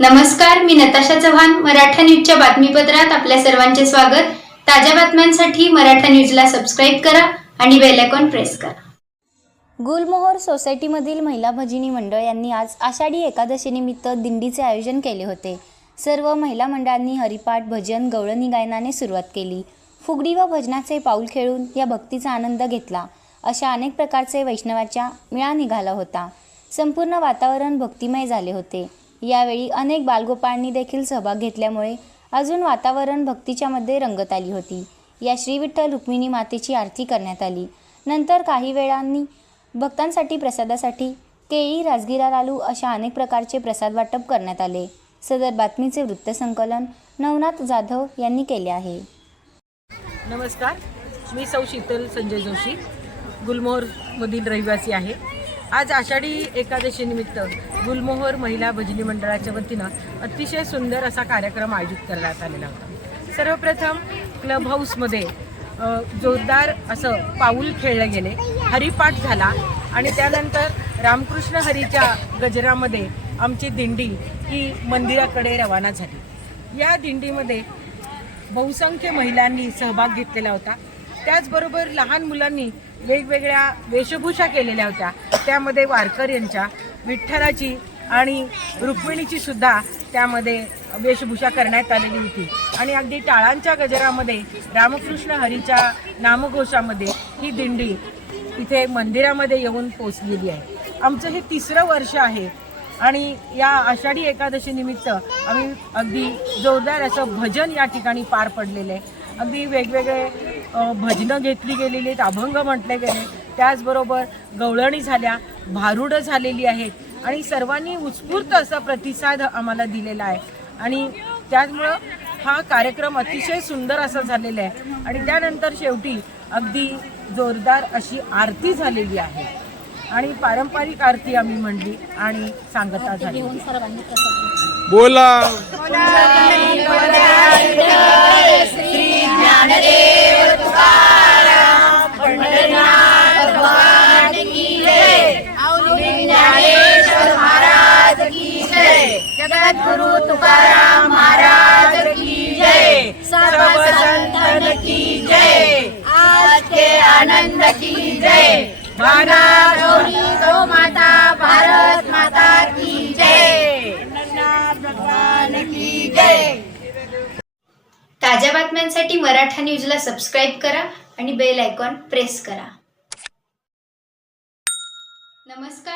नमस्कार, मी नताशा चव्हाण. मराठा न्यूजच्या बातमीपत्रात आपल्या सर्वांचे स्वागत. ताज्या बातम्यांसाठी मराठा न्यूजला सबस्क्राईब करा आणि बेल आयकॉन प्रेस करा. गुलमोहर सोसायटीमधील महिला भजनी मंडळ यांनी आज आषाढी एकादशीनिमित्त दिंडीचे आयोजन केले होते. सर्व महिला मंडळांनी हरिपाठ, भजन, गवळणी गायनाने सुरुवात केली. फुगडी व भजनाचे पाऊल खेळून या भक्तीचा आनंद घेतला. अशा अनेक प्रकारचे वैष्णवाच्या मेळा निघाला होता. संपूर्ण वातावरण भक्तिमय झाले होते. यावेळी अनेक बालगोपाळांनी देखील सहभाग घेतल्यामुळे अजून वातावरण भक्तीच्या मध्ये रंगत आली होती. या श्री विठ्ठल रुक्मिणी मातेची आरती करण्यात आली. नंतर काही वेळांनी भक्तांसाठी प्रसादासाठी केळी, राजगिरा लाडू अशा अनेक प्रकारचे प्रसाद वाटप करण्यात आले. सदर बातमीचे वृत्तसंकलन नवनाथ जाधव यांनी केले आहे. नमस्कार, मी सौ शीतल संजय जोशी, गुलमोहरमधील रहिवासी आहे. आज आषाढी एकादशीनिमित्त गुलमोहर महिला भजनी मंडळाच्या वतीनं अतिशय सुंदर असा कार्यक्रम आयोजित करण्यात आलेला होता. सर्वप्रथम क्लब हाऊसमध्ये जोरदार असं पाऊल खेळलं गेले, हरिपाठ झाला आणि त्यानंतर रामकृष्ण हरीच्या गजरामध्ये आमची दिंडी ही मंदिराकडे रवाना झाली. या दिंडीमध्ये बहुसंख्य महिलांनी सहभाग घेतलेला होता. त्याचबरोबर लहान मुलांनी वेगवेगळ्या वेशभूषा केलेल्या होत्या. त्यामध्ये वारकऱ्यांच्या, विठ्ठलाची आणि रुक्मिणीची सुद्धा त्यामध्ये वेशभूषा करण्यात आलेली होती आणि अगदी टाळांच्या गजरामध्ये रामकृष्ण हरीच्या नामघोषामध्ये ही दिंडी इथे मंदिरामध्ये येऊन पोचलेली आहे. आमचं हे 3रं वर्ष आहे आणि या आषाढी एकादशी निमित्त आम्ही अगदी जोरदार असं भजन या ठिकाणी पार पडलेलं आहे. अगदी वेगवेगळे भजनं घेतली गेलेली आहेत, अभंग म्हटले गेले, त्याचबरोबर गवळणी झाल्या, भारुडं झालेली आहेत आणि सर्वांनी उत्स्फूर्त असा प्रतिसाद आम्हाला दिलेला आहे आणि त्यामुळं हा कार्यक्रम अतिशय सुंदर असा झालेला आहे. आणि त्यानंतर शेवटी अगदी जोरदार अशी आरती झालेली आहे आणि पारंपरिक आरती आम्ही म्हणली आणि सांगता झाली. बोला जगद्गुरु तुकाराम महाराज की जय, सर्व संतन की जय, आज के आनंद की जय, भारत गौ माता, भारत माता की जय, भगवान की जय. ताज्या बातम्यांसाठी मराठा न्यूजला सबस्क्राईब करा आणि बेल आयकॉन प्रेस करा. नमस्कार.